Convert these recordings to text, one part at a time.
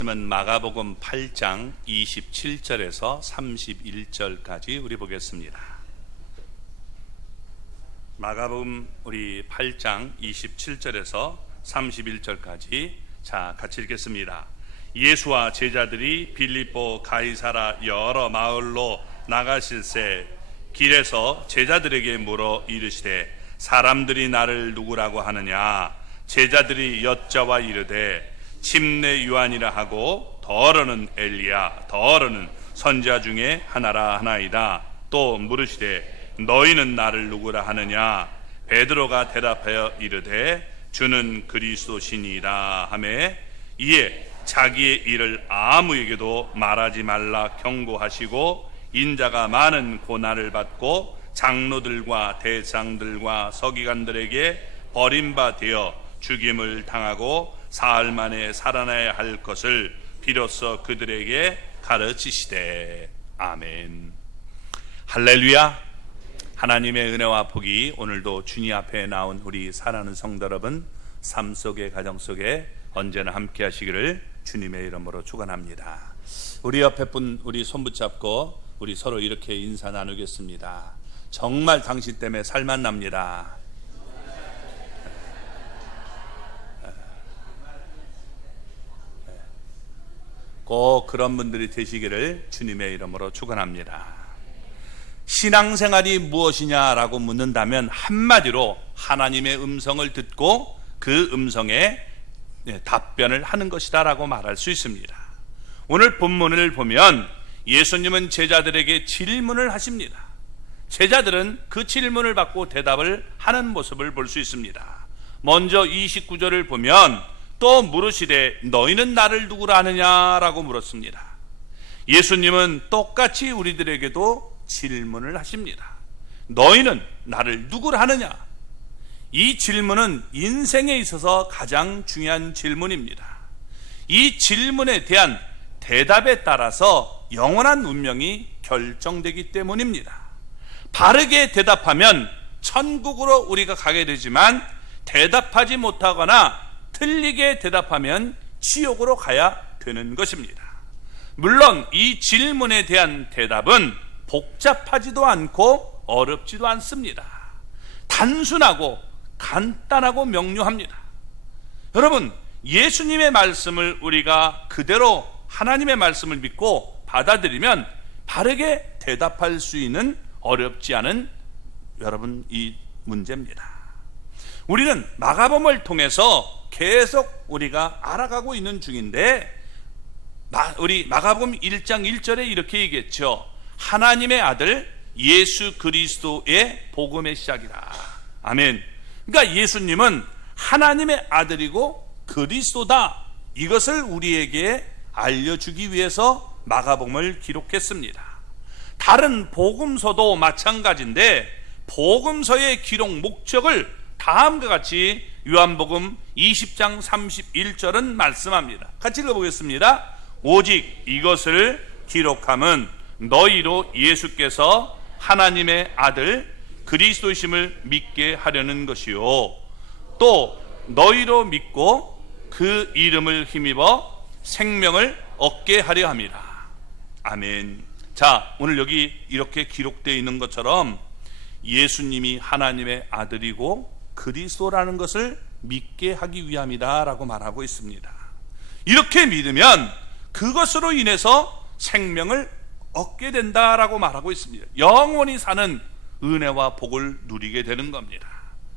말씀은 마가복음 8장 27절에서 31절까지 우리 보겠습니다. 마가복음 우리 8장 27절에서 31절까지 같이 읽겠습니다. 예수와 제자들이 빌립보 가이사라 여러 마을로 나가실새 길에서 제자들에게 물어 이르시되 사람들이 나를 누구라고 하느냐? 제자들이 여짜와 이르되 침례 요한이라 하고 더러는 엘리야 더러는 선지자 중에 하나라 하나이다. 또 물으시되 너희는 나를 누구라 하느냐? 베드로가 대답하여 이르되 주는 그리스도시니이다 하매 이에 자기의 일을 아무에게도 말하지 말라 경고하시고 인자가 많은 고난을 받고 장로들과 대장들과 서기관들에게 버림받아 죽임을 당하고 사흘 만에 살아나야 할 것을 비로소 그들에게 가르치시되. 아멘. 할렐루야. 하나님의 은혜와 복이 오늘도 주님 앞에 나온 우리 사랑하는 성도 여러분 삶 속에 가정 속에 언제나 함께 하시기를 주님의 이름으로 축원합니다. 우리 옆에 분 우리 손 붙잡고 우리 서로 이렇게 인사 나누겠습니다. 정말 당신 때문에 살만 납니다. 꼭 그런 분들이 되시기를 주님의 이름으로 축원합니다. 신앙생활이 무엇이냐라고 묻는다면 한마디로 하나님의 음성을 듣고 그 음성에 답변을 하는 것이다 라고 말할 수 있습니다. 오늘 본문을 보면 예수님은 제자들에게 질문을 하십니다. 제자들은 그 질문을 받고 대답을 하는 모습을 볼 수 있습니다. 먼저 29절을 보면 또 물으시되 너희는 나를 누구라 하느냐라고 물었습니다. 예수님은 똑같이 우리들에게도 질문을 하십니다. 너희는 나를 누구라 하느냐? 이 질문은 인생에 있어서 가장 중요한 질문입니다. 이 질문에 대한 대답에 따라서 영원한 운명이 결정되기 때문입니다. 바르게 대답하면 천국으로 우리가 가게 되지만 대답하지 못하거나 틀리게 대답하면 지옥으로 가야 되는 것입니다. 물론 이 질문에 대한 대답은 복잡하지도 않고 어렵지도 않습니다. 단순하고 간단하고 명료합니다. 여러분, 예수님의 말씀을 우리가 그대로 하나님의 말씀을 믿고 받아들이면 바르게 대답할 수 있는 어렵지 않은 여러분 이 문제입니다. 우리는 마가복음을 통해서 계속 우리가 알아가고 있는 중인데 우리 마가복음 1장 1절에 이렇게 얘기했죠. 하나님의 아들 예수 그리스도의 복음의 시작이라. 아멘. 그러니까 예수님은 하나님의 아들이고 그리스도다. 이것을 우리에게 알려주기 위해서 마가복음을 기록했습니다. 다른 복음서도 마찬가지인데 복음서의 기록 목적을 다음과 같이 요한복음 20장 31절은 말씀합니다. 같이 읽어보겠습니다. 오직 이것을 기록함은 너희로 예수께서 하나님의 아들 그리스도심을 믿게 하려는 것이요 또 너희로 믿고 그 이름을 힘입어 생명을 얻게 하려 함이라. 아멘. 자, 오늘 여기 이렇게 기록되어 있는 것처럼 예수님이 하나님의 아들이고 그리스도라는 것을 믿게 하기 위함이다 라고 말하고 있습니다. 이렇게 믿으면 그것으로 인해서 생명을 얻게 된다라고 말하고 있습니다. 영원히 사는 은혜와 복을 누리게 되는 겁니다.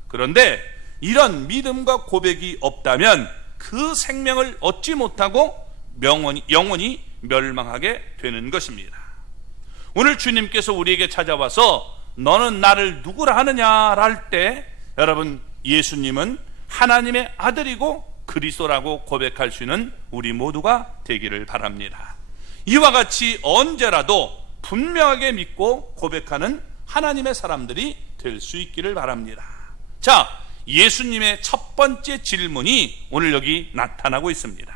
그런데 이런 믿음과 고백이 없다면 그 생명을 얻지 못하고 영원히 멸망하게 되는 것입니다. 오늘 주님께서 우리에게 찾아와서 너는 나를 누구라 하느냐 할 때 여러분 예수님은 하나님의 아들이고 그리스도라고 고백할 수 있는 우리 모두가 되기를 바랍니다. 이와 같이 언제라도 분명하게 믿고 고백하는 하나님의 사람들이 될 수 있기를 바랍니다. 자, 예수님의 첫 번째 질문이 오늘 여기 나타나고 있습니다.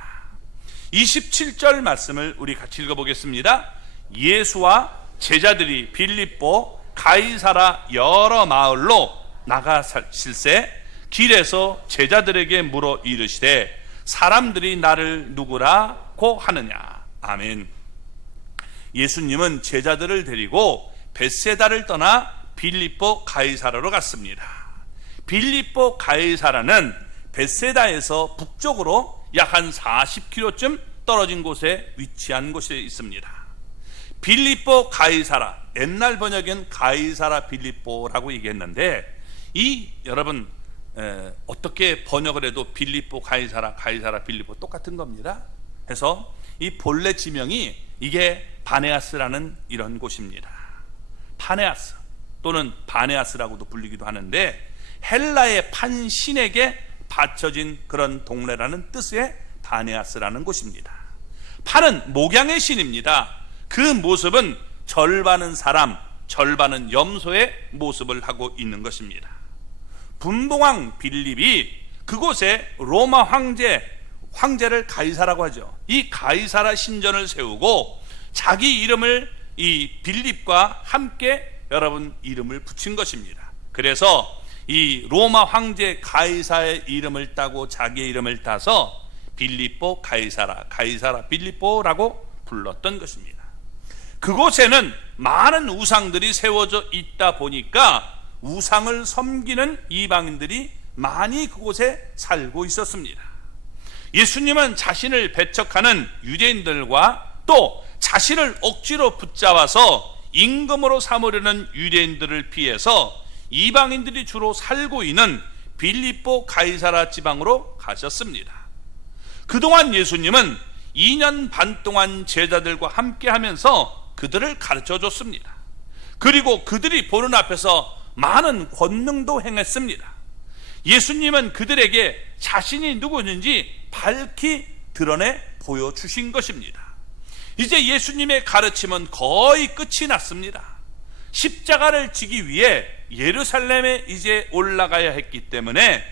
27절 말씀을 우리 같이 읽어보겠습니다. 예수와 제자들이 빌립보 가이사라 여러 마을로 나가실새 길에서 제자들에게 물어 이르시되 사람들이 나를 누구라 않고 하느냐. 아멘. 예수님은 제자들을 데리고 벳세다를 떠나 빌립보 가이사라로 갔습니다. 빌립보 가이사라는 벳세다에서 북쪽으로 약 한 40km쯤 떨어진 곳에 위치한 곳에 있습니다. 빌립보 가이사라, 옛날 번역엔 가이사라 빌립보라고 얘기했는데, 여러분 어떻게 번역을 해도 빌립보 가이사라, 가이사라 빌립보 똑같은 겁니다. 그래서 이 본래 지명이 이게 바네아스라는 이런 곳입니다. 파네아스 또는 바네아스라고도 불리기도 하는데, 헬라의 판신에게 바쳐진 그런 동네라는 뜻의 바네아스라는 곳입니다. 판은 목양의 신입니다. 그 모습은 절반은 사람, 절반은 염소의 모습을 하고 있는 것입니다. 분봉왕 빌립이 그곳에 로마 황제를 가이사라고 하죠. 이 가이사라 신전을 세우고 자기 이름을 이 빌립과 함께 여러분 이름을 붙인 것입니다. 그래서 이 로마 황제 가이사의 이름을 따고 자기의 이름을 따서 빌립보 가이사라, 가이사라 빌립보라고 불렀던 것입니다. 그곳에는 많은 우상들이 세워져 있다 보니까 우상을 섬기는 이방인들이 많이 그곳에 살고 있었습니다. 예수님은 자신을 배척하는 유대인들과 또 자신을 억지로 붙잡아서 임금으로 삼으려는 유대인들을 피해서 이방인들이 주로 살고 있는 빌립보 가이사라 지방으로 가셨습니다. 그동안 예수님은 2년 반 동안 제자들과 함께 하면서 그들을 가르쳐 줬습니다. 그리고 그들이 보는 앞에서 많은 권능도 행했습니다. 예수님은 그들에게 자신이 누구인지 밝히 드러내 보여주신 것입니다. 이제 예수님의 가르침은 거의 끝이 났습니다. 십자가를 지기 위해 예루살렘에 이제 올라가야 했기 때문에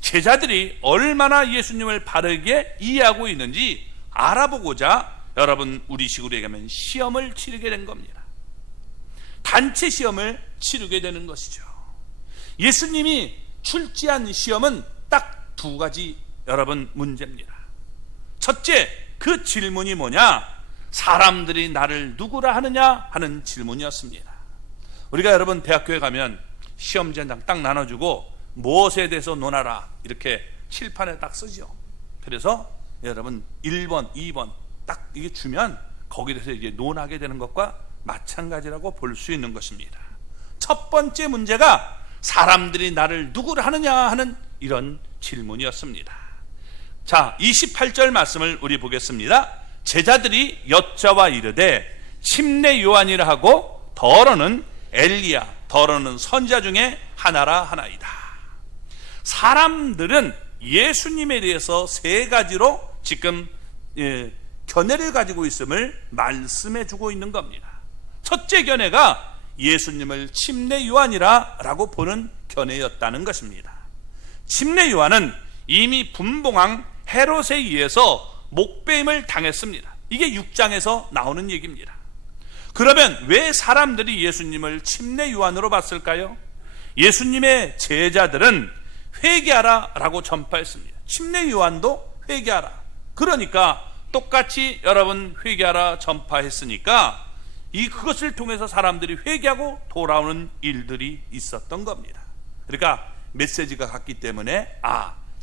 제자들이 얼마나 예수님을 바르게 이해하고 있는지 알아보고자 여러분 우리식으로 얘기하면 시험을 치르게 된 겁니다. 단체 시험을 치르게 되는 것이죠. 예수님이 출제한 시험은 딱 두 가지 여러분 문제입니다. 첫째, 그 질문이 뭐냐? 사람들이 나를 누구라 하느냐 하는 질문이었습니다. 우리가 여러분 대학교에 가면 시험지 한 장 딱 나눠주고 무엇에 대해서 논하라 이렇게 칠판에 딱 쓰죠. 그래서 여러분 1번, 2번 딱 이게 주면 거기에 대해서 이제 논하게 되는 것과 마찬가지라고 볼 수 있는 것입니다. 첫 번째 문제가 사람들이 나를 누구라 하느냐 하는 이런 질문이었습니다. 자, 28절 말씀을 우리 보겠습니다. 제자들이 여짜와 이르되 침례 요한이라 하고 더러는 엘리야, 더러는 선지자 중에 하나라 하나이다. 사람들은 예수님에 대해서 세 가지로 지금 견해를 가지고 있음을 말씀해 주고 있는 겁니다. 첫째 견해가 예수님을 침례 요한이라 라고 보는 견해였다는 것입니다. 침례 요한은 이미 분봉왕 헤롯에 의해서 목배임을 당했습니다. 이게 6장에서 나오는 얘기입니다. 그러면 왜 사람들이 예수님을 침례 요한으로 봤을까요? 예수님의 제자들은 회개하라 라고 전파했습니다. 침례 요한도 회개하라. 그러니까 똑같이 여러분 회개하라 전파했으니까 그것을 통해서 사람들이 회개하고 돌아오는 일들이 있었던 겁니다. 그러니까 메시지가 같기 때문에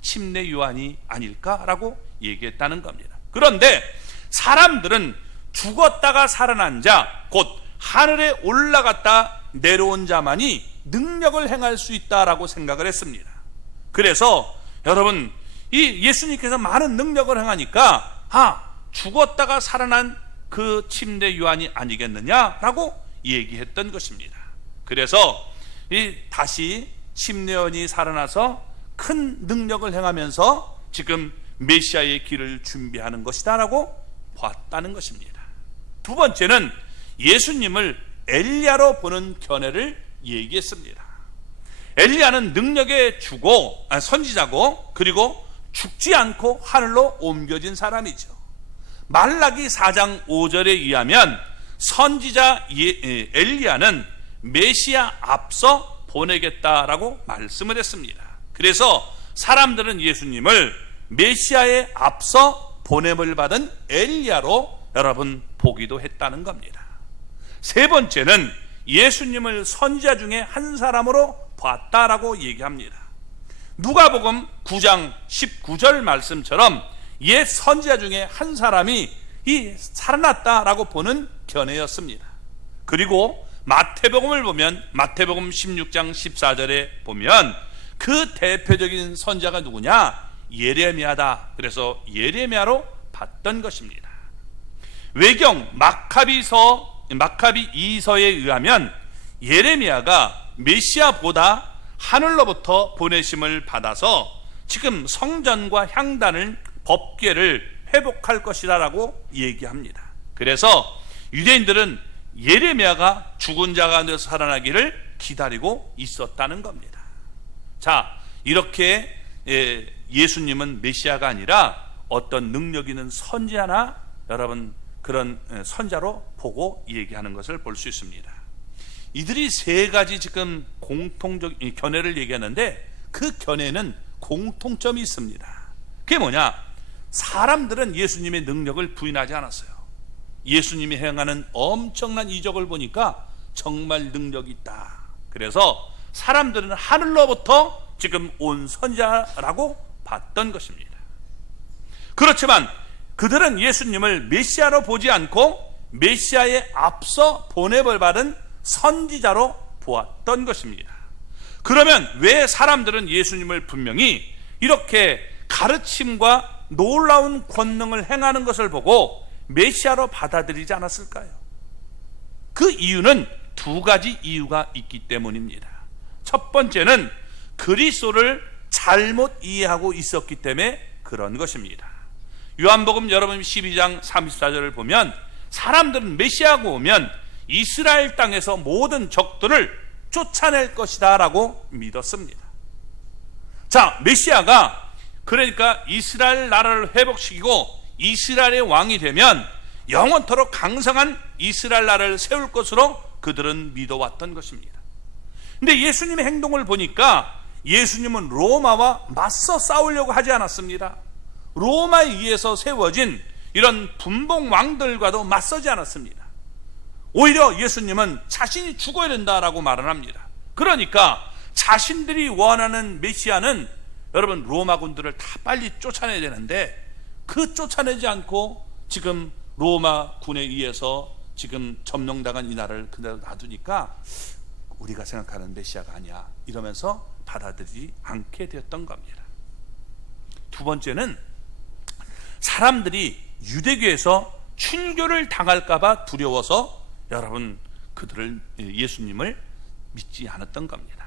침례 요한이 아닐까라고 얘기했다는 겁니다. 그런데 사람들은 죽었다가 살아난 자, 곧 하늘에 올라갔다 내려온 자만이 능력을 행할 수 있다라고 생각을 했습니다. 그래서 여러분 이 예수님께서 많은 능력을 행하니까 죽었다가 살아난 그 침례 요한이 아니겠느냐라고 얘기했던 것입니다. 그래서 다시 침례 요한이 살아나서 큰 능력을 행하면서 지금 메시아의 길을 준비하는 것이다 라고 봤다는 것입니다. 두 번째는 예수님을 엘리야로 보는 견해를 얘기했습니다. 엘리야는 능력의 주고 선지자고 그리고 죽지 않고 하늘로 옮겨진 사람이죠. 말라기 4장 5절에 의하면 선지자 엘리야는 메시아 앞서 보내겠다라고 말씀을 했습니다. 그래서 사람들은 예수님을 메시아에 앞서 보냄을 받은 엘리야로 여러분 보기도 했다는 겁니다. 세 번째는 예수님을 선지자 중에 한 사람으로 봤다라고 얘기합니다. 누가복음 9장 19절 말씀처럼 옛 선지자 중에 한 사람이 살아났다라고 보는 견해였습니다. 그리고 마태복음을 보면 마태복음 16장 14절에 보면 그 대표적인 선지자가 누구냐? 예레미야다. 그래서 예레미야로 봤던 것입니다. 외경 마카비 2서에 의하면 예레미야가 메시아보다 하늘로부터 보내심을 받아서 지금 성전과 향단을 법궤를 회복할 것이다 라고 얘기합니다. 그래서 유대인들은 예레미야가 죽은 자가 되어서 살아나기를 기다리고 있었다는 겁니다. 자, 이렇게 예수님은 메시아가 아니라 어떤 능력 있는 선지자나 여러분 그런 선자로 보고 얘기하는 것을 볼 수 있습니다. 이들이 세 가지 지금 공통적 견해를 얘기하는데 그 견해는 공통점이 있습니다. 그게 뭐냐? 사람들은 예수님의 능력을 부인하지 않았어요. 예수님이 행하는 엄청난 이적을 보니까 정말 능력이 있다. 그래서 사람들은 하늘로부터 지금 온 선지자라고 봤던 것입니다. 그렇지만 그들은 예수님을 메시아로 보지 않고 메시아에 앞서 보냄을 받은 선지자로 보았던 것입니다. 그러면 왜 사람들은 예수님을 분명히 이렇게 가르침과 놀라운 권능을 행하는 것을 보고 메시아로 받아들이지 않았을까요? 그 이유는 두 가지 이유가 있기 때문입니다. 첫 번째는 그리스도를 잘못 이해하고 있었기 때문에 그런 것입니다. 요한복음 여러분 12장 34절을 보면 사람들은 메시아가 오면 이스라엘 땅에서 모든 적들을 쫓아낼 것이다 라고 믿었습니다. 자, 메시아가 그러니까 이스라엘 나라를 회복시키고 이스라엘의 왕이 되면 영원토록 강성한 이스라엘 나라를 세울 것으로 그들은 믿어왔던 것입니다. 근데 예수님의 행동을 보니까 예수님은 로마와 맞서 싸우려고 하지 않았습니다. 로마에 의해서 세워진 이런 분봉 왕들과도 맞서지 않았습니다. 오히려 예수님은 자신이 죽어야 된다라고 말을 합니다. 그러니까 자신들이 원하는 메시아는 여러분 로마 군들을 다 빨리 쫓아내야 되는데 그 쫓아내지 않고 지금 로마 군에 의해서 지금 점령당한 이 나라를 그대로 놔두니까 우리가 생각하는 메시아가 아니야 이러면서 받아들이지 않게 되었던 겁니다. 두 번째는 사람들이 유대교에서 춘교를 당할까봐 두려워서 여러분 그들을 예수님을 믿지 않았던 겁니다.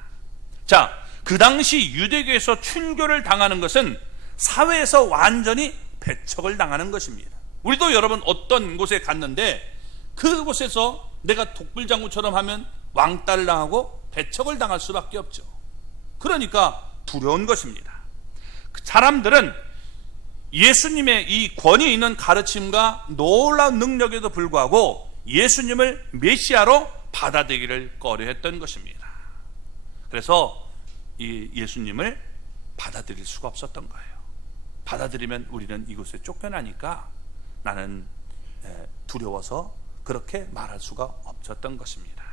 자, 그 당시 유대교에서 춘교를 당하는 것은 사회에서 완전히 배척을 당하는 것입니다. 우리도 여러분 어떤 곳에 갔는데 그곳에서 내가 독불장군처럼 하면 왕따를 당하고 배척을 당할 수밖에 없죠. 그러니까 두려운 것입니다. 사람들은 예수님의 이 권위 있는 가르침과 놀라운 능력에도 불구하고 예수님을 메시아로 받아들이기를 꺼려했던 것입니다. 그래서 이 예수님을 받아들일 수가 없었던 거예요. 받아들이면 우리는 이곳에 쫓겨나니까 나는 두려워서 그렇게 말할 수가 없었던 것입니다.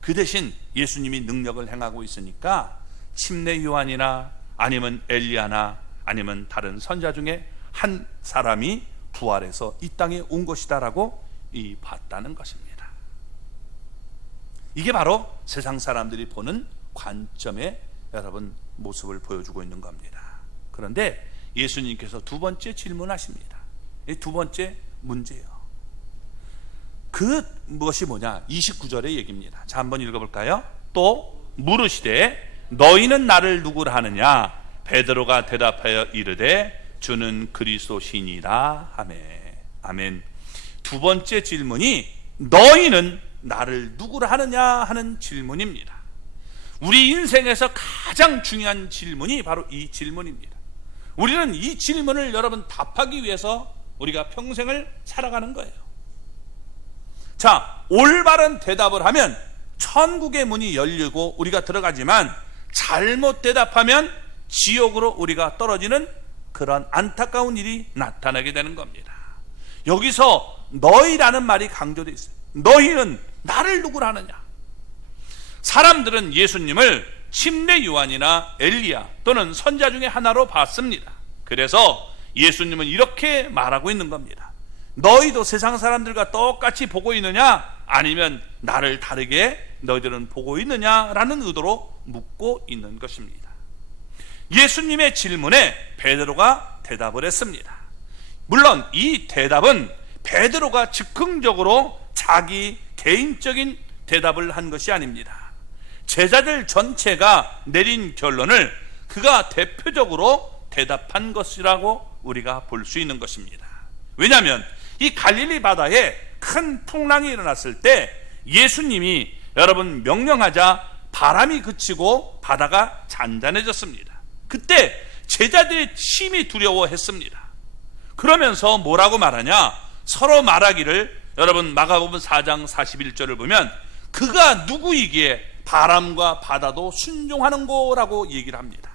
그 대신 예수님이 능력을 행하고 있으니까 침례 요한이나 아니면 엘리야나 아니면 다른 선지자 중에 한 사람이 부활해서 이 땅에 온 것이다라고 봤다는 것입니다. 이게 바로 세상 사람들이 보는 관점의 여러분 모습을 보여주고 있는 겁니다. 그런데 예수님께서 두 번째 질문하십니다. 이 두 번째 문제예요. 그것이 뭐냐? 29절의 얘기입니다. 자, 한번 읽어볼까요? 또 물으시되 너희는 나를 누구라 하느냐? 베드로가 대답하여 이르되 주는 그리스도시니라 하매. 아멘. 두 번째 질문이 너희는 나를 누구라 하느냐 하는 질문입니다. 우리 인생에서 가장 중요한 질문이 바로 이 질문입니다. 우리는 이 질문을 여러분 답하기 위해서 우리가 평생을 살아가는 거예요. 자, 올바른 대답을 하면 천국의 문이 열리고 우리가 들어가지만 잘못 대답하면 지옥으로 우리가 떨어지는 그런 안타까운 일이 나타나게 되는 겁니다. 여기서 너희라는 말이 강조되어 있어요. 너희는 나를 누구라 하느냐. 사람들은 예수님을 침례 요한이나 엘리야 또는 선지자 중에 하나로 봤습니다. 그래서 예수님은 이렇게 말하고 있는 겁니다. 너희도 세상 사람들과 똑같이 보고 있느냐, 아니면 나를 다르게 너희들은 보고 있느냐라는 의도로 묻고 있는 것입니다. 예수님의 질문에 베드로가 대답을 했습니다. 물론 이 대답은 베드로가 즉흥적으로 자기 개인적인 대답을 한 것이 아닙니다. 제자들 전체가 내린 결론을 그가 대표적으로 대답한 것이라고 우리가 볼 수 있는 것입니다. 왜냐하면 이 갈릴리 바다에 큰 풍랑이 일어났을 때 예수님이 여러분 명령하자 바람이 그치고 바다가 잔잔해졌습니다. 그때 제자들이 심히 두려워했습니다. 그러면서 뭐라고 말하냐, 서로 말하기를, 여러분 마가복음 4장 41절을 보면 그가 누구이기에 바람과 바다도 순종하는고라고 얘기를 합니다.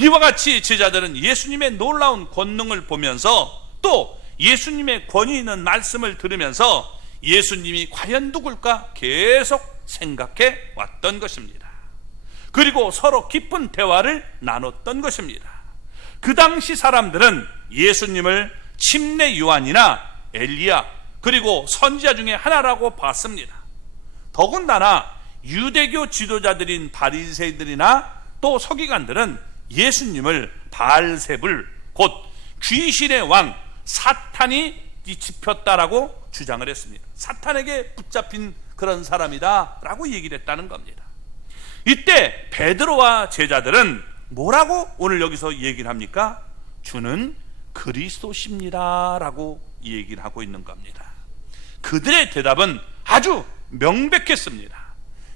이와 같이 제자들은 예수님의 놀라운 권능을 보면서 또 예수님의 권위 있는 말씀을 들으면서 예수님이 과연 누굴까 계속 생각해 왔던 것입니다. 그리고 서로 깊은 대화를 나눴던 것입니다. 그 당시 사람들은 예수님을 침례 요한이나 엘리야 그리고 선지자 중에 하나라고 봤습니다. 더군다나 유대교 지도자들인 바리새인들이나 또 서기관들은 예수님을 바알세불, 곧 귀신의 왕 사탄이 짚혔다라고 주장을 했습니다. 사탄에게 붙잡힌 그런 사람이다 라고 얘기를 했다는 겁니다. 이때 베드로와 제자들은 뭐라고 오늘 여기서 얘기를 합니까? 주는 그리스도십니다 라고 얘기를 하고 있는 겁니다. 그들의 대답은 아주 명백했습니다.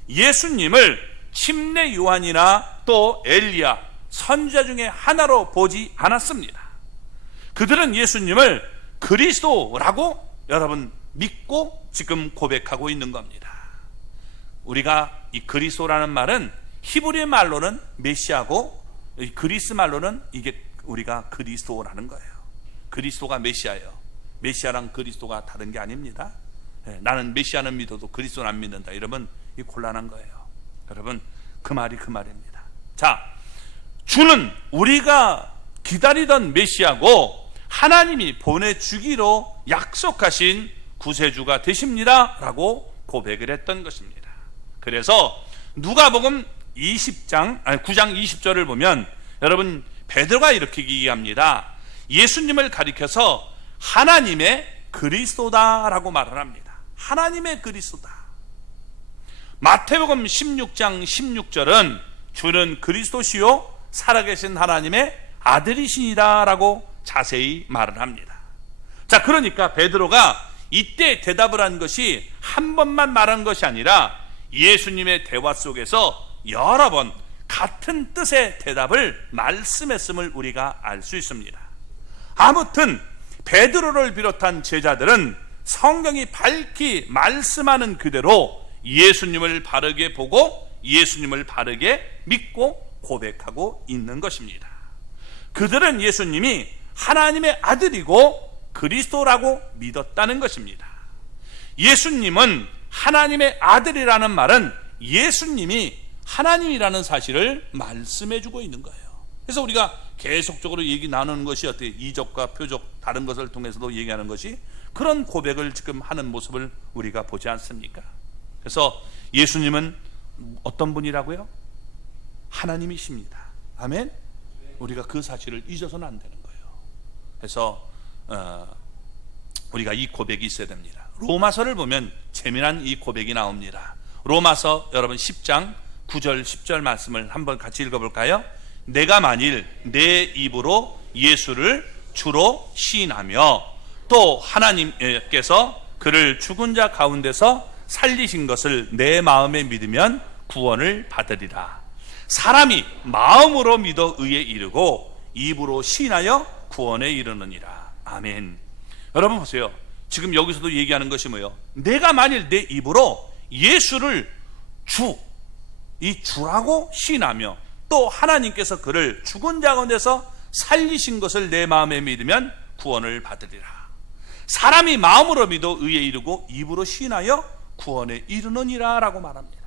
예수님을 침례 요한이나 또 엘리야 선지자 중에 하나로 보지 않았습니다. 그들은 예수님을 그리스도라고 여러분 믿고 지금 고백하고 있는 겁니다. 우리가 이 그리스도라는 말은 히브리 말로는 메시아고 그리스 말로는 이게 우리가 그리스도라는 거예요. 그리스도가 메시아예요. 메시아랑 그리스도가 다른 게 아닙니다. 나는 메시아는 믿어도 그리스도는 안 믿는다 이러면 이 곤란한 거예요. 여러분 그 말이 그 말입니다. 자, 주는 우리가 기다리던 메시아고 하나님이 보내주기로 약속하신 구세주가 되십니다 라고 고백을 했던 것입니다. 그래서 누가복음 9장 20절을 보면 여러분 베드로가 이렇게 얘기합니다. 예수님을 가리켜서 하나님의 그리스도다라고 말을 합니다. 하나님의 그리스도다. 마태복음 16장 16절은 주는 그리스도시요 살아계신 하나님의 아들이시니라 라고 자세히 말을 합니다. 자, 그러니까 베드로가 이때 대답을 한 것이 한 번만 말한 것이 아니라 예수님의 대화 속에서 여러 번 같은 뜻의 대답을 말씀했음을 우리가 알 수 있습니다. 아무튼 베드로를 비롯한 제자들은 성경이 밝히 말씀하는 그대로 예수님을 바르게 보고 예수님을 바르게 믿고 고백하고 있는 것입니다. 그들은 예수님이 하나님의 아들이고 그리스도라고 믿었다는 것입니다. 예수님은 하나님의 아들이라는 말은 예수님이 하나님이라는 사실을 말씀해주고 있는 거예요. 그래서 우리가 계속적으로 얘기 나누는 것이 어떻게 이적과 표적 다른 것을 통해서도 얘기하는 것이 그런 고백을 지금 하는 모습을 우리가 보지 않습니까? 그래서 예수님은 어떤 분이라고요? 하나님이십니다. 아멘? 우리가 그 사실을 잊어서는 안 되는 거예요. 그래서 우리가 이 고백이 있어야 됩니다. 로마서를 보면 재미난 이 고백이 나옵니다. 로마서 여러분 10장 9절 10절 말씀을 한번 같이 읽어볼까요? 내가 만일 내 입으로 예수를 주로 시인하며 또 하나님께서 그를 죽은 자 가운데서 살리신 것을 내 마음에 믿으면 구원을 받으리라. 사람이 마음으로 믿어 의에 이르고 입으로 시인하여 구원에 이르느니라. 아멘. 여러분 보세요. 지금 여기서도 얘기하는 것이 뭐예요? 내가 만일 내 입으로 예수를 이 주라고 시인하며 또 하나님께서 그를 죽은 자 가운데서 살리신 것을 내 마음에 믿으면 구원을 받으리라. 사람이 마음으로 믿어 의에 이르고 입으로 시인하여 구원에 이르느니라 라고 말합니다.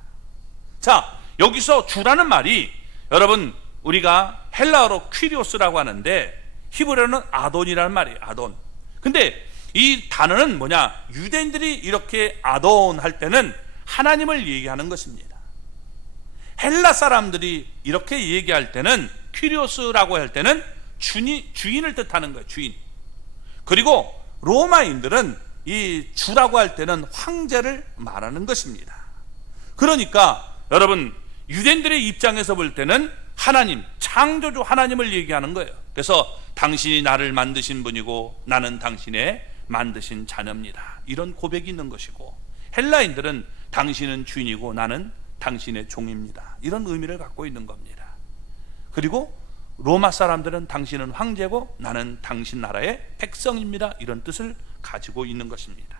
자, 여기서 주라는 말이 여러분 우리가 헬라어로 퀴리오스라고 하는데 히브리어는 아돈이라는 말이에요. 아돈. 근데 이 단어는 뭐냐? 유대인들이 이렇게 아돈 할 때는 하나님을 얘기하는 것입니다. 헬라 사람들이 이렇게 얘기할 때는 퀴리오스라고 할 때는 주인을 뜻하는 거예요. 주인. 그리고 로마인들은 이 주라고 할 때는 황제를 말하는 것입니다. 그러니까 여러분 유대인들의 입장에서 볼 때는 하나님, 창조주 하나님을 얘기하는 거예요. 그래서 당신이 나를 만드신 분이고 나는 당신의 만드신 자녀입니다. 이런 고백이 있는 것이고, 헬라인들은 당신은 주인이고 나는 당신의 종입니다. 이런 의미를 갖고 있는 겁니다. 그리고 로마 사람들은 당신은 황제고 나는 당신 나라의 백성입니다. 이런 뜻을 가지고 있는 것입니다.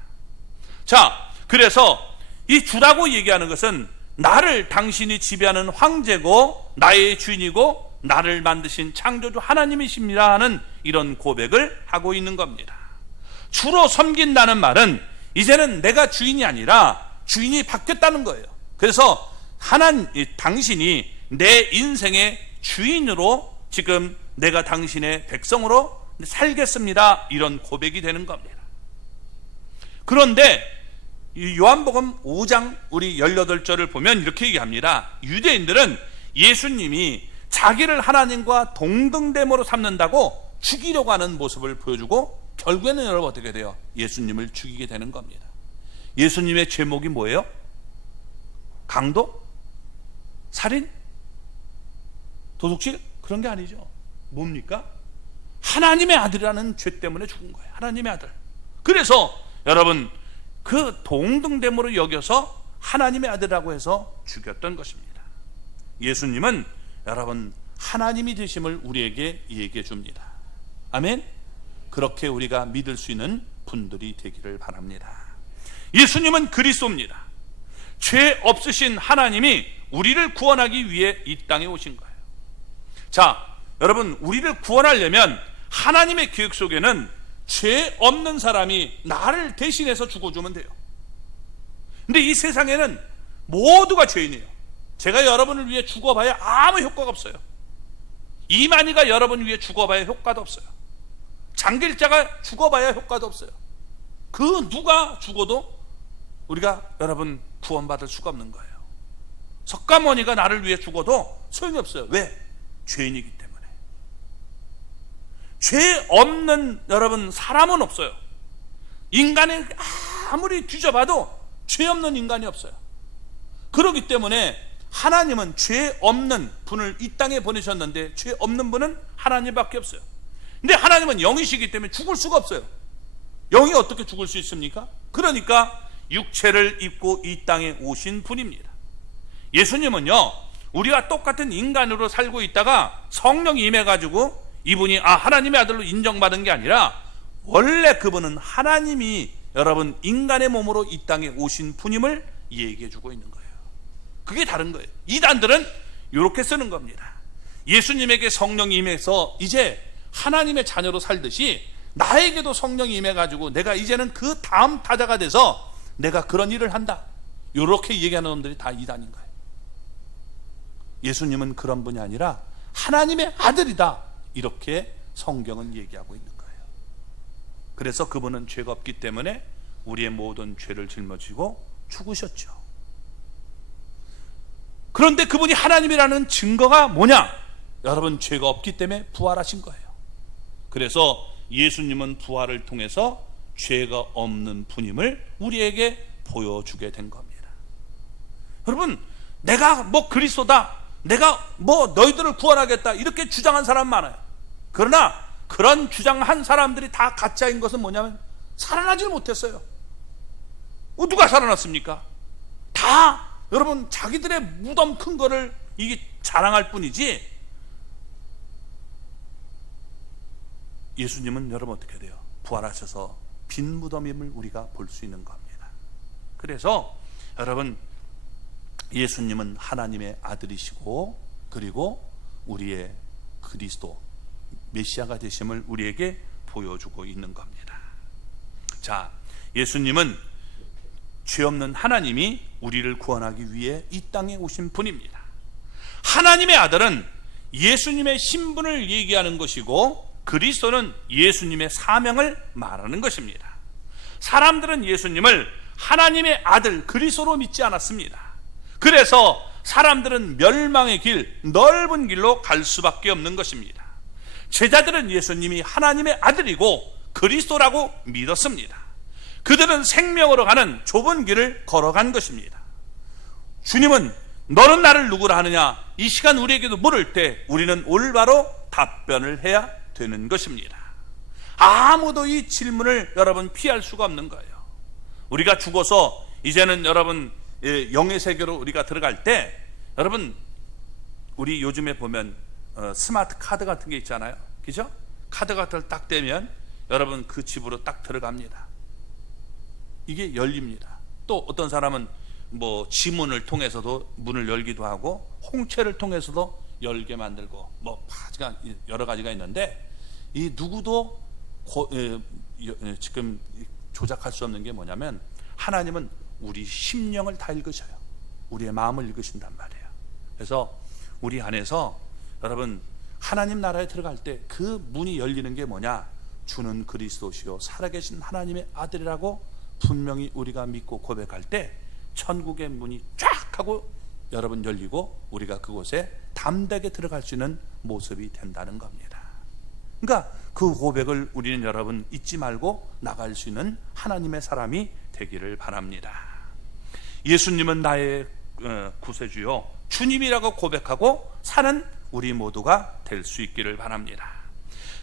자, 그래서 이 주라고 얘기하는 것은 나를 당신이 지배하는 황제고 나의 주인이고 나를 만드신 창조주 하나님이십니다 하는 이런 고백을 하고 있는 겁니다. 주로 섬긴다는 말은 이제는 내가 주인이 아니라 주인이 바뀌었다는 거예요. 그래서 당신이 내 인생의 주인으로 지금 내가 당신의 백성으로 살겠습니다. 이런 고백이 되는 겁니다. 그런데 요한복음 5장 우리 18절을 보면 이렇게 얘기합니다. 유대인들은 예수님이 자기를 하나님과 동등됨으로 삼는다고 죽이려고 하는 모습을 보여주고 결국에는 여러분 어떻게 돼요? 예수님을 죽이게 되는 겁니다. 예수님의 죄목이 뭐예요? 강도? 살인? 도둑질? 그런 게 아니죠. 뭡니까? 하나님의 아들이라는 죄 때문에 죽은 거예요. 하나님의 아들. 그래서 여러분 그 동등됨으로 여겨서 하나님의 아들이라고 해서 죽였던 것입니다. 예수님은 여러분 하나님이 되심을 우리에게 얘기해 줍니다. 아멘. 그렇게 우리가 믿을 수 있는 분들이 되기를 바랍니다. 예수님은 그리스도입니다. 죄 없으신 하나님이 우리를 구원하기 위해 이 땅에 오신 거예요. 자, 여러분 우리를 구원하려면 하나님의 계획 속에는 죄 없는 사람이 나를 대신해서 죽어주면 돼요. 근데 이 세상에는 모두가 죄인이에요. 제가 여러분을 위해 죽어봐야 아무 효과가 없어요. 이만희가 여러분을 위해 죽어봐야 효과도 없어요. 장길자가 죽어봐야 효과도 없어요. 그 누가 죽어도 우리가 여러분 구원받을 수가 없는 거예요. 석가모니가 나를 위해 죽어도 소용이 없어요. 왜? 죄인이기 때문에. 죄 없는 여러분 사람은 없어요. 인간이 아무리 뒤져봐도 죄 없는 인간이 없어요. 그렇기 때문에 하나님은 죄 없는 분을 이 땅에 보내셨는데 죄 없는 분은 하나님밖에 없어요. 근데 하나님은 영이시기 때문에 죽을 수가 없어요. 영이 어떻게 죽을 수 있습니까? 그러니까 육체를 입고 이 땅에 오신 분입니다. 예수님은요, 우리가 똑같은 인간으로 살고 있다가 성령이 임해가지고 이분이 하나님의 아들로 인정받은 게 아니라 원래 그분은 하나님이 여러분 인간의 몸으로 이 땅에 오신 분임을 얘기해 주고 있는 거예요. 그게 다른 거예요. 이단들은 이렇게 쓰는 겁니다. 예수님에게 성령이 임해서 이제 하나님의 자녀로 살듯이 나에게도 성령이 임해가지고 내가 이제는 그 다음 타자가 돼서 내가 그런 일을 한다. 이렇게 얘기하는 놈들이 다 이단인 거예요. 예수님은 그런 분이 아니라 하나님의 아들이다. 이렇게 성경은 얘기하고 있는 거예요. 그래서 그분은 죄가 없기 때문에 우리의 모든 죄를 짊어지고 죽으셨죠. 그런데 그분이 하나님이라는 증거가 뭐냐? 여러분 죄가 없기 때문에 부활하신 거예요. 그래서 예수님은 부활을 통해서 죄가 없는 분임을 우리에게 보여주게 된 겁니다. 여러분 내가 뭐 그리스도다, 내가 뭐 너희들을 구원하겠다 이렇게 주장한 사람 많아요. 그러나 그런 주장한 사람들이 다 가짜인 것은 뭐냐면 살아나질 못했어요. 누가 살아났습니까? 다 여러분 자기들의 무덤 큰 거를 이게 자랑할 뿐이지. 예수님은 여러분 어떻게 돼요? 부활하셔서 빈 무덤임을 우리가 볼 수 있는 겁니다. 그래서 여러분 예수님은 하나님의 아들이시고 그리고 우리의 그리스도 메시아가 되심을 우리에게 보여주고 있는 겁니다. 자, 예수님은 죄 없는 하나님이 우리를 구원하기 위해 이 땅에 오신 분입니다. 하나님의 아들은 예수님의 신분을 얘기하는 것이고, 그리스도는 예수님의 사명을 말하는 것입니다. 사람들은 예수님을 하나님의 아들 그리스도로 믿지 않았습니다. 그래서 사람들은 멸망의 길, 넓은 길로 갈 수밖에 없는 것입니다. 제자들은 예수님이 하나님의 아들이고 그리스도라고 믿었습니다. 그들은 생명으로 가는 좁은 길을 걸어간 것입니다. 주님은 너는 나를 누구라 하느냐, 이 시간 우리에게도 물을 때 우리는 올바로 답변을 해야 되는 것입니다. 아무도 이 질문을 여러분 피할 수가 없는 거예요. 우리가 죽어서 이제는 여러분 영의 세계로 우리가 들어갈 때, 여러분 우리 요즘에 보면 스마트 카드 같은 게 있잖아요, 그죠? 카드 같은 걸 딱 떼면 여러분 그 집으로 딱 들어갑니다. 이게 열립니다. 또 어떤 사람은 뭐 지문을 통해서도 문을 열기도 하고, 홍채를 통해서도 열게 만들고, 뭐 여러 가지가 있는데, 이 누구도 지금 조작할 수 없는 게 뭐냐면, 하나님은 우리 심령을 다 읽으셔요. 우리의 마음을 읽으신단 말이에요. 그래서 우리 안에서 여러분 하나님 나라에 들어갈 때 그 문이 열리는 게 뭐냐, 주는 그리스도시요 살아계신 하나님의 아들이라고 분명히 우리가 믿고 고백할 때 천국의 문이 쫙 하고 여러분 열리고, 우리가 그곳에 담대하게 들어갈 수 있는 모습이 된다는 겁니다. 그러니까 그 고백을 우리는 여러분 잊지 말고 나갈 수 있는 하나님의 사람이 되기를 바랍니다. 예수님은 나의 구세주요 주님이라고 고백하고 사는 우리 모두가 될 수 있기를 바랍니다.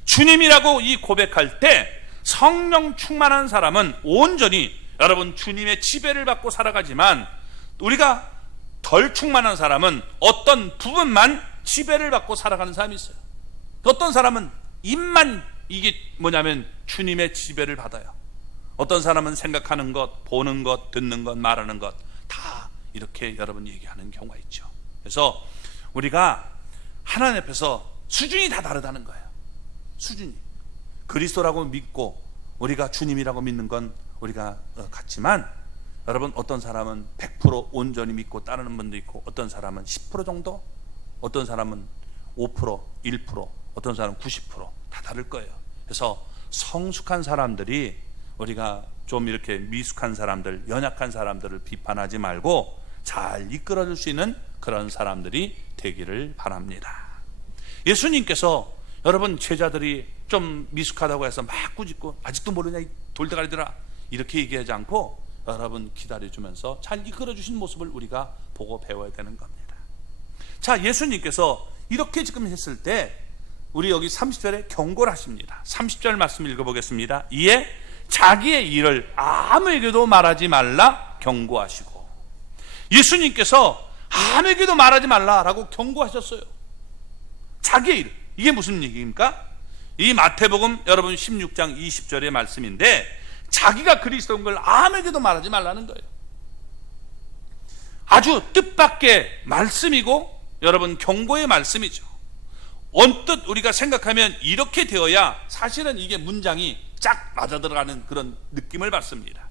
주님이라고 이 고백할 때 성령 충만한 사람은 온전히 여러분 주님의 지배를 받고 살아가지만, 우리가 덜 충만한 사람은 어떤 부분만 지배를 받고 살아가는 사람이 있어요. 어떤 사람은 입만, 이게 뭐냐면 주님의 지배를 받아요. 어떤 사람은 생각하는 것, 보는 것, 듣는 것, 말하는 것 다 이렇게 여러분 얘기하는 경우가 있죠. 그래서 우리가 하나님 앞에서 수준이 다 다르다는 거예요. 수준이 그리스도라고 믿고 우리가 주님이라고 믿는 건 우리가 같지만, 여러분 어떤 사람은 100% 온전히 믿고 따르는 분도 있고, 어떤 사람은 10% 정도, 어떤 사람은 5%, 1%, 어떤 사람은 90%다 다를 거예요. 그래서 성숙한 사람들이, 우리가 좀 이렇게 미숙한 사람들, 연약한 사람들을 비판하지 말고 잘 이끌어줄 수 있는 그런 사람들이 되기를 바랍니다. 예수님께서 여러분 제자들이 좀 미숙하다고 해서 막 꾸짖고 아직도 모르냐 이 돌대가리들아 이렇게 얘기하지 않고, 여러분 기다려주면서 잘 이끌어주신 모습을 우리가 보고 배워야 되는 겁니다. 자, 예수님께서 이렇게 지금 했을 때 우리 여기 30절에 경고를 하십니다. 30절 말씀 읽어보겠습니다. 이에 자기의 일을 아무에게도 말하지 말라 경고하시고, 예수님께서 아무에게도 말하지 말라라고 경고하셨어요. 자기의 일, 이게 무슨 얘기입니까? 이 마태복음 여러분 16장 20절의 말씀인데, 자기가 그리스도인 걸 아무에게도 말하지 말라는 거예요. 아주 뜻밖의 말씀이고 여러분 경고의 말씀이죠. 언뜻 우리가 생각하면 이렇게 되어야 사실은 이게 문장이 쫙 맞아들어가는 그런 느낌을 받습니다.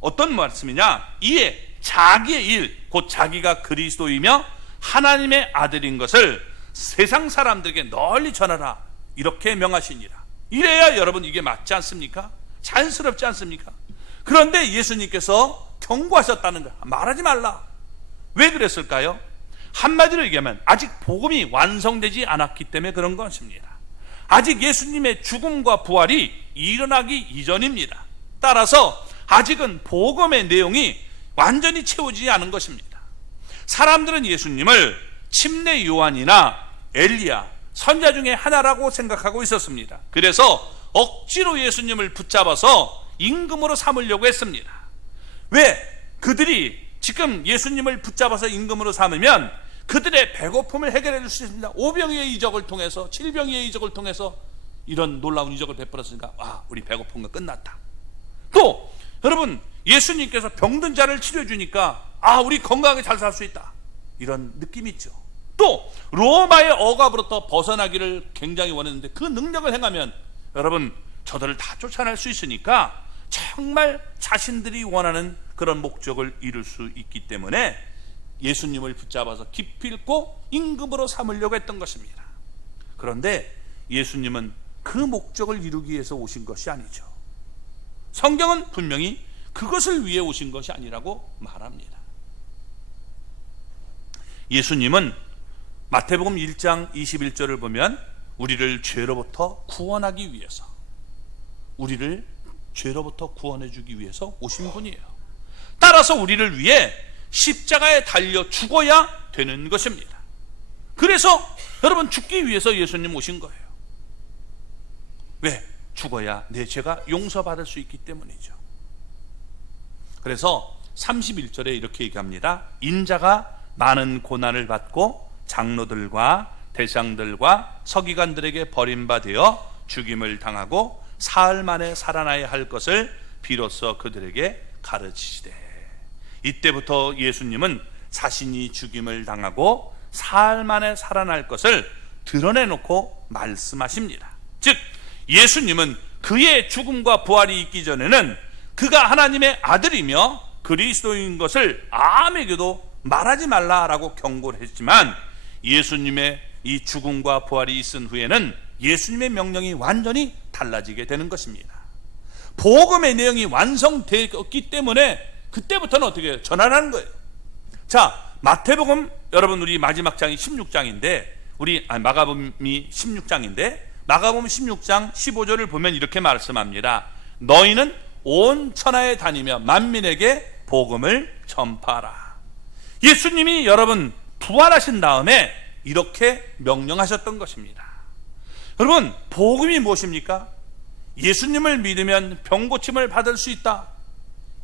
어떤 말씀이냐, 이에 자기의 일, 곧 자기가 그리스도이며 하나님의 아들인 것을 세상 사람들에게 널리 전하라 이렇게 명하시니라. 이래야 여러분 이게 맞지 않습니까? 자연스럽지 않습니까? 그런데 예수님께서 경고하셨다는 거야. 말하지 말라. 왜 그랬을까요? 한마디로 얘기하면 아직 복음이 완성되지 않았기 때문에 그런 것입니다. 아직 예수님의 죽음과 부활이 일어나기 이전입니다. 따라서 아직은 복음의 내용이 완전히 채워지지 않은 것입니다. 사람들은 예수님을 침례 요한이나 엘리야, 선자 중에 하나라고 생각하고 있었습니다. 그래서 억지로 예수님을 붙잡아서 임금으로 삼으려고 했습니다. 왜? 그들이 지금 예수님을 붙잡아서 임금으로 삼으면 그들의 배고픔을 해결해 줄 수 있습니다. 오병이의 이적을 통해서, 칠병이의 이적을 통해서 이런 놀라운 이적을 베풀었으니까 우리 배고픈 거 끝났다. 또 여러분 예수님께서 병든 자를 치료해 주니까 우리 건강하게 잘 살 수 있다, 이런 느낌이 있죠. 또 로마의 억압으로부터 벗어나기를 굉장히 원했는데 그 능력을 행하면 여러분 저들을 다 쫓아낼 수 있으니까 정말 자신들이 원하는 그런 목적을 이룰 수 있기 때문에 예수님을 붙잡아서 기필코 임금으로 삼으려고 했던 것입니다. 그런데 예수님은 그 목적을 이루기 위해서 오신 것이 아니죠. 성경은 분명히 그것을 위해 오신 것이 아니라고 말합니다. 예수님은 마태복음 1장 21절을 보면 우리를 죄로부터 구원하기 위해서, 우리를 죄로부터 구원해 주기 위해서 오신 분이에요. 따라서 우리를 위해 십자가에 달려 죽어야 되는 것입니다. 그래서 여러분 죽기 위해서 예수님 오신 거예요. 왜? 죽어야 내 죄가 용서받을 수 있기 때문이죠. 그래서 31절에 이렇게 얘기합니다. 인자가 많은 고난을 받고 장로들과 대장들과 서기관들에게 버림받아 죽임을 당하고 사흘 만에 살아나야 할 것을 비로소 그들에게 가르치시되, 이때부터 예수님은 자신이 죽임을 당하고 사흘 만에 살아날 것을 드러내놓고 말씀하십니다. 즉 예수님은 그의 죽음과 부활이 있기 전에는 그가 하나님의 아들이며 그리스도인 것을 아무에게도 말하지 말라라고 경고를 했지만, 예수님의 이 죽음과 부활이 있은 후에는 예수님의 명령이 완전히 달라지게 되는 것입니다. 복음의 내용이 완성되었기 때문에 그때부터는 어떻게 해요? 전환하는 거예요. 자, 마태복음 여러분 우리 마지막 장이 16장인데 마가복음이 16장인데 마가복음 16장 15절을 보면 이렇게 말씀합니다. 너희는 온 천하에 다니며 만민에게 복음을 전파하라. 예수님이 여러분 부활하신 다음에 이렇게 명령하셨던 것입니다. 여러분 복음이 무엇입니까? 예수님을 믿으면 병 고침을 받을 수 있다.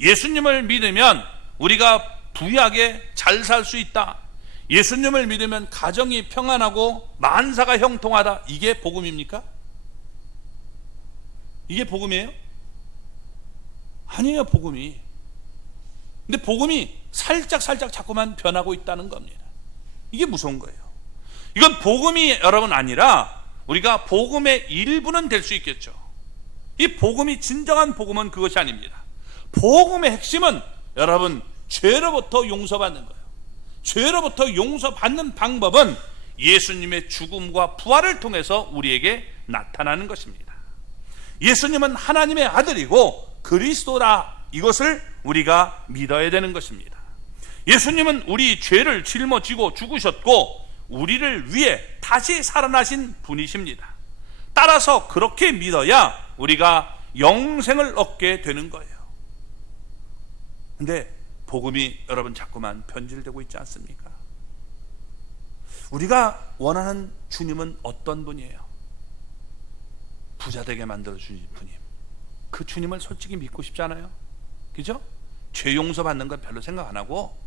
예수님을 믿으면 우리가 부유하게 잘 살 수 있다. 예수님을 믿으면 가정이 평안하고 만사가 형통하다. 이게 복음입니까? 이게 복음이에요? 아니에요, 복음이. 근데 복음이 살짝 자꾸만 변하고 있다는 겁니다. 이게 무서운 거예요. 이건 복음이 여러분 아니라 우리가 복음의 일부는 될 수 있겠죠. 이 복음이 진정한 복음은 그것이 아닙니다. 복음의 핵심은 여러분 죄로부터 용서받는 거예요. 죄로부터 용서받는 방법은 예수님의 죽음과 부활을 통해서 우리에게 나타나는 것입니다. 예수님은 하나님의 아들이고 그리스도라, 이것을 우리가 믿어야 되는 것입니다. 예수님은 우리 죄를 짊어지고 죽으셨고 우리를 위해 다시 살아나신 분이십니다. 따라서 그렇게 믿어야 우리가 영생을 얻게 되는 거예요. 근데 복음이 여러분 자꾸만 변질되고 있지 않습니까? 우리가 원하는 주님은 어떤 분이에요? 부자 되게 만들어 주신 주님. 그 주님을 솔직히 믿고 싶지 않아요? 그죠? 죄 용서 받는 건 별로 생각 안 하고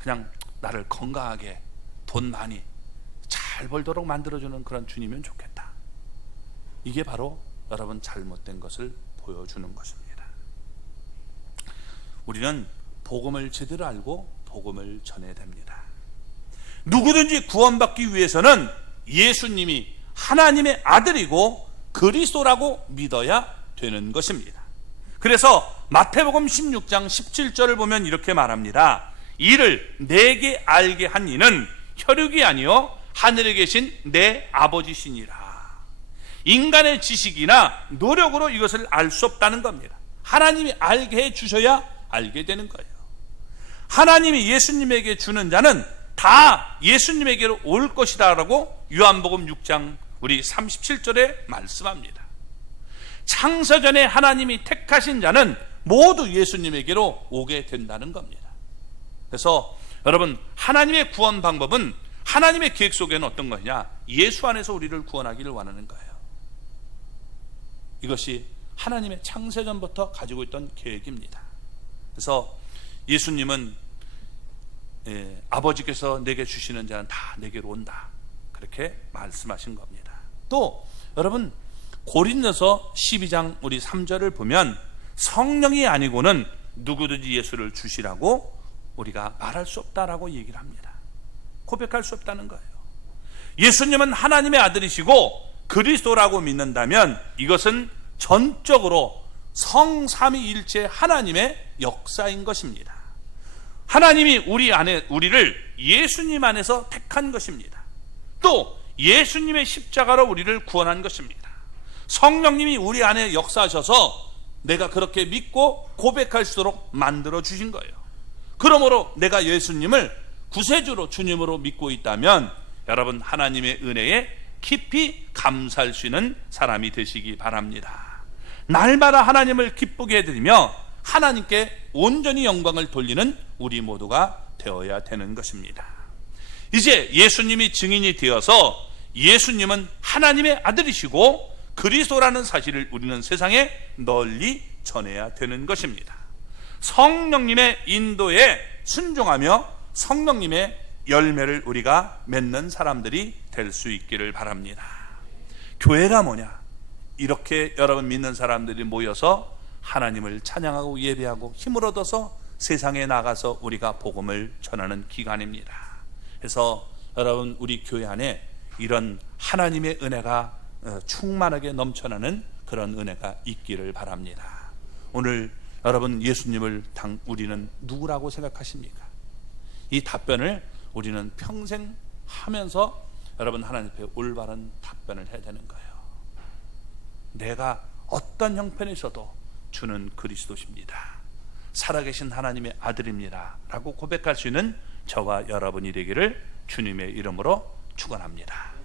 그냥 나를 건강하게 돈 많이 잘 벌도록 만들어주는 그런 주님이면 좋겠다. 이게 바로 여러분 잘못된 것을 보여주는 것입니다. 우리는 복음을 제대로 알고 복음을 전해야 됩니다. 누구든지 구원받기 위해서는 예수님이 하나님의 아들이고 그리스도라고 믿어야 되는 것입니다. 그래서 마태복음 16장 17절을 보면 이렇게 말합니다. 이를 내게 알게 한 이는 혈육이 아니요 하늘에 계신 내 아버지시니라. 인간의 지식이나 노력으로 이것을 알 수 없다는 겁니다. 하나님이 알게 해 주셔야 알게 되는 거예요. 하나님이 예수님에게 주는 자는 다 예수님에게로 올 것이다 라고 요한복음 6장 우리 37절에 말씀합니다. 창세전에 하나님이 택하신 자는 모두 예수님에게로 오게 된다는 겁니다. 그래서 여러분 하나님의 구원 방법은 하나님의 계획 속에는 어떤 거냐? 예수 안에서 우리를 구원하기를 원하는 거예요. 이것이 하나님의 창세전부터 가지고 있던 계획입니다. 그래서 예수님은 아버지께서 내게 주시는 자는 다 내게로 온다, 그렇게 말씀하신 겁니다. 또 여러분 고린도서 12장 우리 3절을 보면 성령이 아니고는 누구든지 예수를 주시라고 우리가 말할 수 없다라고 얘기를 합니다. 고백할 수 없다는 거예요. 예수님은 하나님의 아들이시고 그리스도라고 믿는다면 이것은 전적으로 성삼위일체 하나님의 역사인 것입니다. 하나님이 우리를 예수님 안에서 택한 것입니다. 또 예수님의 십자가로 우리를 구원한 것입니다. 성령님이 우리 안에 역사하셔서 내가 그렇게 믿고 고백할 수 있도록 만들어 주신 거예요. 그러므로 내가 예수님을 구세주로 주님으로 믿고 있다면 여러분 하나님의 은혜에 깊이 감사할 수 있는 사람이 되시기 바랍니다. 날마다 하나님을 기쁘게 해드리며 하나님께 온전히 영광을 돌리는 우리 모두가 되어야 되는 것입니다. 이제 예수님이 증인이 되어서 예수님은 하나님의 아들이시고 그리스도라는 사실을 우리는 세상에 널리 전해야 되는 것입니다. 성령님의 인도에 순종하며 성령님의 열매를 우리가 맺는 사람들이 될 수 있기를 바랍니다. 교회가 뭐냐? 이렇게 여러분 믿는 사람들이 모여서 하나님을 찬양하고 예배하고 힘을 얻어서 세상에 나가서 우리가 복음을 전하는 기관입니다. 그래서 여러분 우리 교회 안에 이런 하나님의 은혜가 충만하게 넘쳐나는 그런 은혜가 있기를 바랍니다. 오늘 여러분 예수님을 우리는 누구라고 생각하십니까? 이 답변을 우리는 평생 하면서 여러분 하나님 앞에 올바른 답변을 해야 되는 거예요. 내가 어떤 형편에 있어도 주는 그리스도십니다. 살아계신 하나님의 아들입니다 라고 고백할 수 있는 저와 여러분이 되기를 주님의 이름으로 축원합니다.